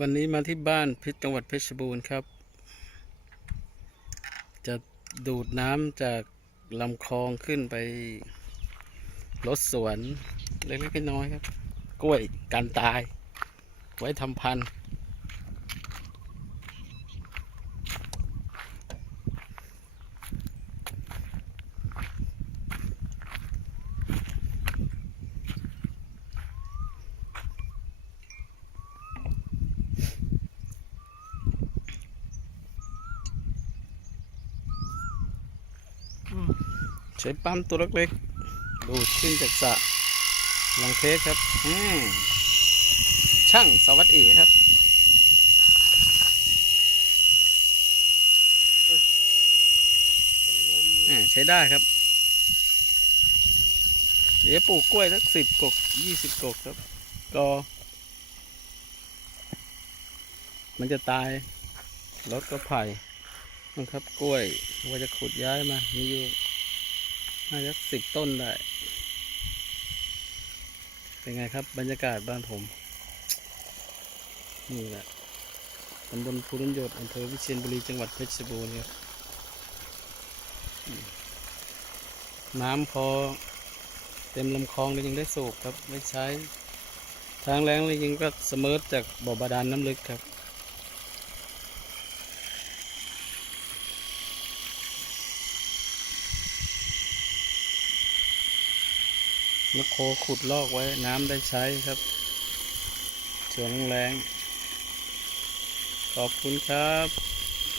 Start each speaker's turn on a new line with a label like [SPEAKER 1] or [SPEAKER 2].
[SPEAKER 1] วันนี้มาที่บ้านพิษจังหวัดเพชรบูรณ์ครับ จะดูดน้ำจากลำคลองขึ้นไปรถสวน เล็กๆน้อยๆครับ กล้วยกันตาย ไว้ทำพันธุ์ ใช้ปั๊มตัวเล็กๆ ดูดขึ้นจากสระลังเทสครับช่างสวัสดีครับใช้ได้ครับ เดี๋ยวปลูกกล้วยสักสิบกกยี่สิบกกครับ ก็ มันจะตายรถก็ไผ่นะครับกล้วยว่าจะขุดย้ายมามีอยู่ น่าจะสิบต้นได้ เป็นไงครับบรรยากาศบ้านผม นี่แหละตำบลภูรินยดอำเภอวิเชียรบุรีจังหวัดเพชรบูรณ์ครับ น้ำพอเต็มลำคลองเลยยังได้สูบครับ ไม่ใช้ ทางแรงเลยยังก็เสมอจากบ่อบาดาลน้ำลึกครับ มะโคขุดลอกไว้น้ำได้ใช้ครับสวงแรงขอบคุณครับ